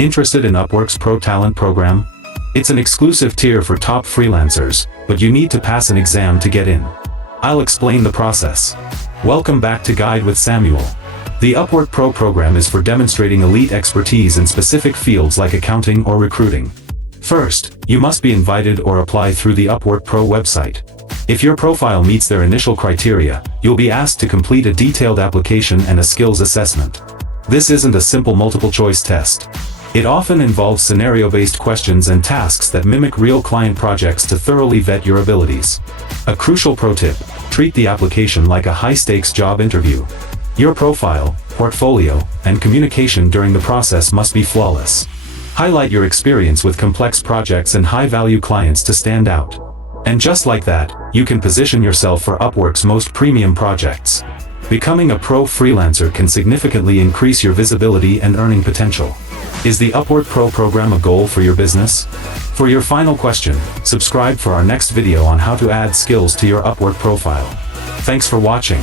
Interested in Upwork's Pro Talent program? It's an exclusive tier for top freelancers, but you need to pass an exam to get in. I'll explain the process. Welcome back to Guide with Samuel. The Upwork Pro program is for demonstrating elite expertise in specific fields like accounting or recruiting. First, you must be invited or apply through the Upwork Pro website. If your profile meets their initial criteria, you'll be asked to complete a detailed application and a skills assessment. This isn't a simple multiple-choice test. It often involves scenario-based questions and tasks that mimic real client projects to thoroughly vet your abilities. A crucial pro tip: treat the application like a high-stakes job interview. Your profile, portfolio, and communication during the process must be flawless. Highlight your experience with complex projects and high-value clients to stand out. And just like that, you can position yourself for Upwork's most premium projects. Becoming a pro freelancer can significantly increase your visibility and earning potential. Is the Upwork Pro program a goal for your business? For your final question, subscribe for our next video on how to add skills to your Upwork profile. Thanks for watching.